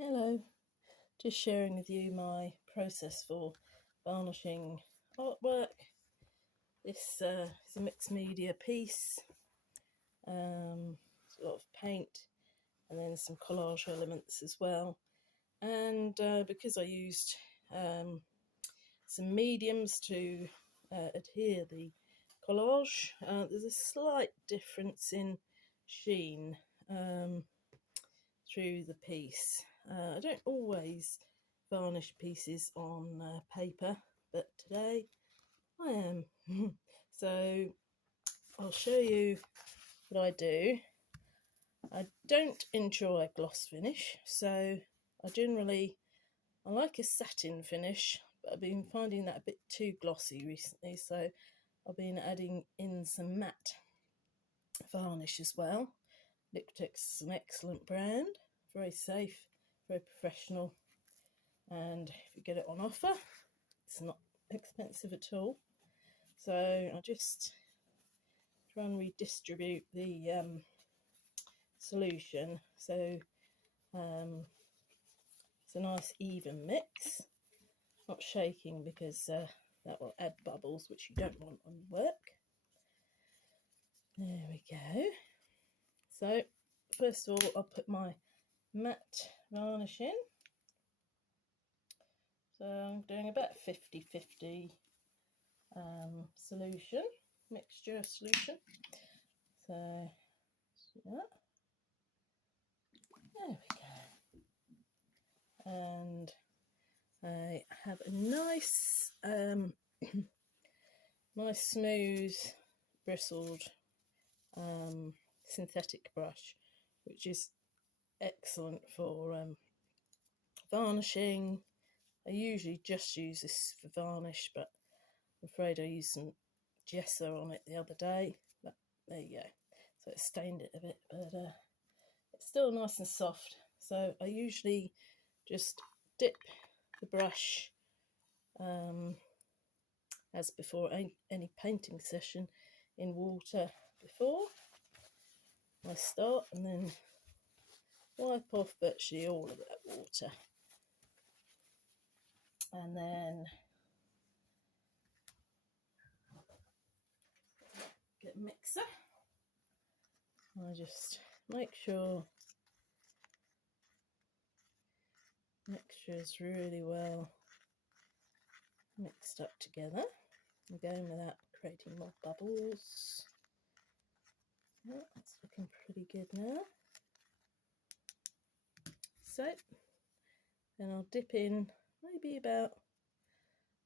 Hello, just sharing with you my process for varnishing artwork. This is a mixed media piece, a lot of paint and then some collage elements as well. And because I used some mediums to adhere the collage, there's a slight difference in sheen through the piece. I don't always varnish pieces on paper, but today I am. So I'll show you what I do. I don't enjoy gloss finish, so I like a satin finish, but I've been finding that a bit too glossy recently, so I've been adding in some matte varnish as well. Liquitex is an excellent brand, very safe, very professional, and if you get it on offer, it's not expensive at all. So I'll just try and redistribute the solution so it's a nice even mix, not shaking because that will add bubbles which you don't want on work. There we go. So first of all, I'll put my matte varnish in. So I'm doing about 50-50 solution, mixture solution. So that. There we go. And I have a nice, nice smooth, bristled synthetic brush, which is excellent for varnishing. I usually just use this for varnish, but I'm afraid I used some gesso on it the other day, but there you go. So it stained it a bit, but it's still nice and soft. So I usually just dip the brush as before any painting session in water before I start, and then wipe off virtually all of that water, and then get a mixer. I just make sure mixture is really well mixed up together, again without creating more bubbles. Yeah, that's looking pretty good now. So then I'll dip in maybe about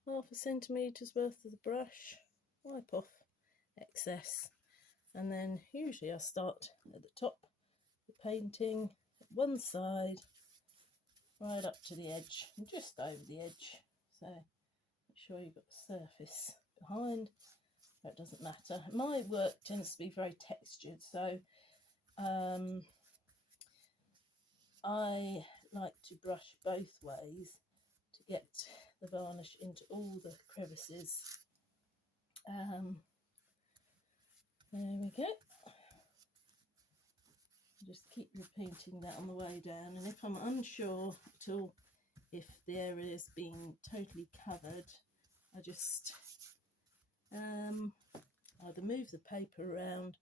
1/2 centimetre's worth of the brush, wipe off excess, and then usually I start at the top of the painting, one side, right up to the edge, and just over the edge. So make sure you've got the surface behind, but it doesn't matter. My work tends to be very textured, so I like to brush both ways to get the varnish into all the crevices. There we go. Just keep repeating that on the way down, and if I'm unsure at all if the area is being totally covered, I just either move the paper around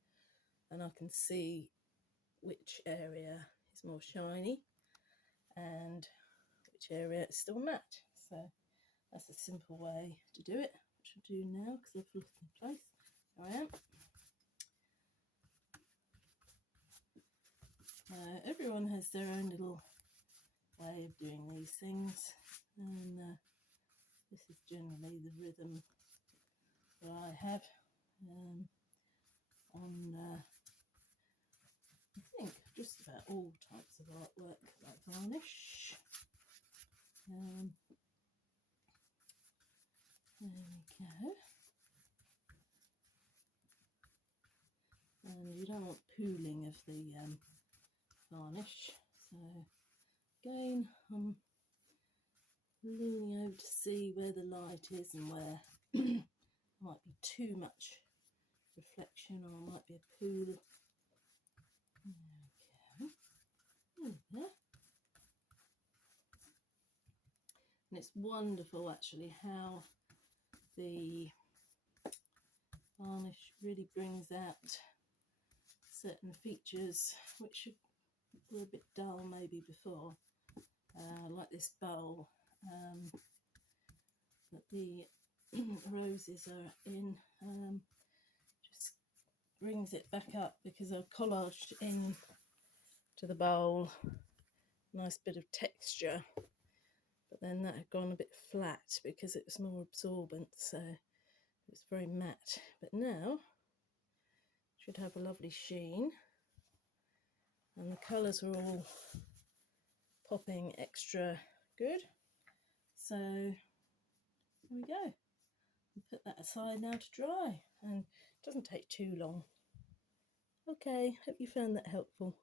and I can see which area is more shiny and which area is still matte. So that's a simple way to do it, which I'll do now because I've lost my place. Here I am. Everyone has their own little way of doing these things, and this is generally the rhythm that I have on I think just about all types of artwork like varnish. There we go. And you don't want pooling of the varnish, so again I'm leaning over to see where the light is and where might be too much reflection or might be a pool. There we go. it's wonderful actually how the varnish really brings out certain features which were a bit dull maybe before, like this bowl that the roses are in, just brings it back up because I've collaged in to the bowl, nice bit of texture, but then that had gone a bit flat because it was more absorbent, so it was very matte. But now it should have a lovely sheen, and the colours are all popping extra good. So there we go. I'll put that aside now to dry, and it doesn't take too long. Okay, hope you found that helpful.